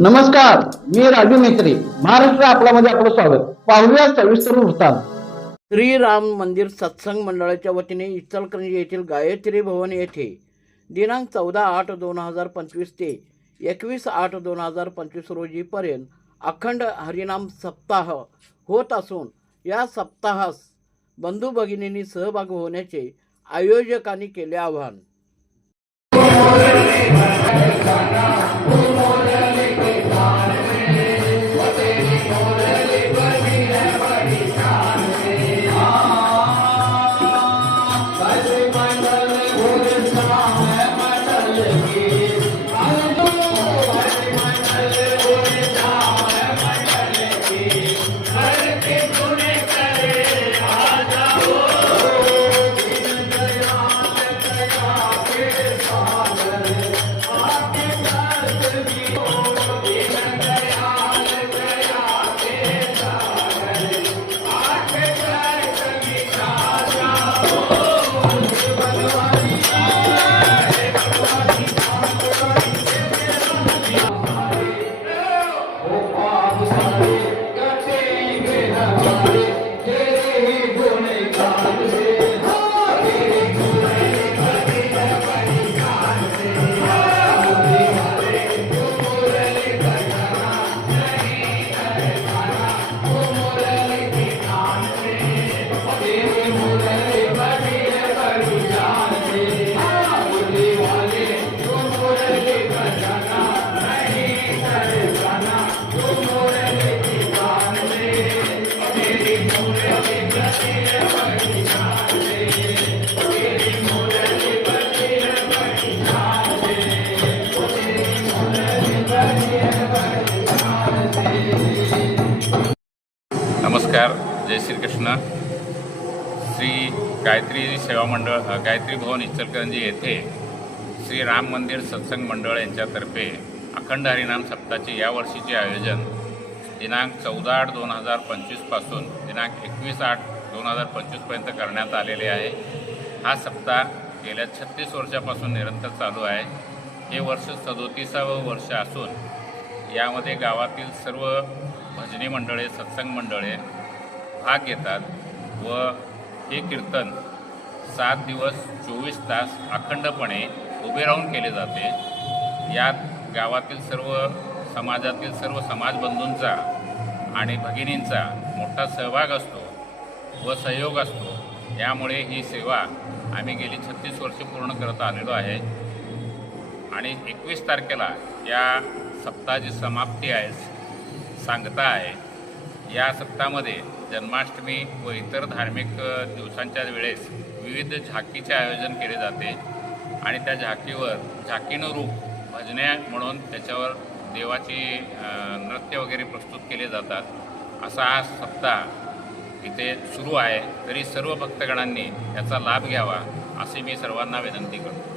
नमस्कार मी राजू मेत्री महाराष्ट्र आपल्यामध्ये आपलं स्वागत. पाहूया सविस्तर वृत्तांत. श्रीराम मंदिर सत्संग मंडळाच्या वतीने इचलकरंजी येथील गायत्री भवन येथे दिनांक चौदा आठ दोन हजार पंचवीस ते एकवीस आठ दोन हजार पंचवीस रोजीपर्यंत अखंड हरिनाम सप्ताह होत असून या सप्ताहास बंधू भगिनींनी सहभाग होण्याचे आयोजकांनी केले आवाहन. नमस्कार जय श्रीकृष्ण. श्री गायत्री सेवा मंडळ गायत्री भवन इचलकरंजी येथे श्री राम मंदिर सत्संग मंडळ यांच्यातर्फे अखंड हरिनाम सप्ताहाचे यावर्षीचे आयोजन दिनांक चौदा आठ दोन हजार पंचवीसपासून दिनांक एकवीस आठ दोन हजार पंचवीसपर्यंत करण्यात आलेले आहे. हा सप्ताह गेल्या छत्तीस वर्षापासून निरंतर चालू आहे. हे वर्ष सदोतीसावं वर्ष असून यामध्ये गावातील सर्व भजनी मंडळे सत्संग मंडळे भाग घेतात व हे कीर्तन सात दिवस चोवीस तास अखंडपणे उभे राहून केले जाते. यात गावातील सर्व समाजातील सर्व समाजबंधूंचा आणि भगिनींचा मोठा सहभाग असतो व सहयोग असतो. यामुळे ही सेवा आम्ही गेली छत्तीस वर्षे पूर्ण करत आलेलो आहे. आणि एकवीस तारखेला या सप्ताहाची समाप्ती आहे सांगता आहे. या सप्ताहामध्ये जन्माष्टमी व इतर धार्मिक दिवसांच्या वेळेस विविध झाकीचे आयोजन केले जाते आणि त्या झाकीवर झाकीनं रूप भजने म्हणून त्याच्यावर देवाची नृत्य वगैरे प्रस्तुत केले जातात. असा हा सप्ताह इथे सुरू आहे. तरी सर्व भक्तगणांनी याचा लाभ घ्यावा असे मी सर्वांना विनंती करतो.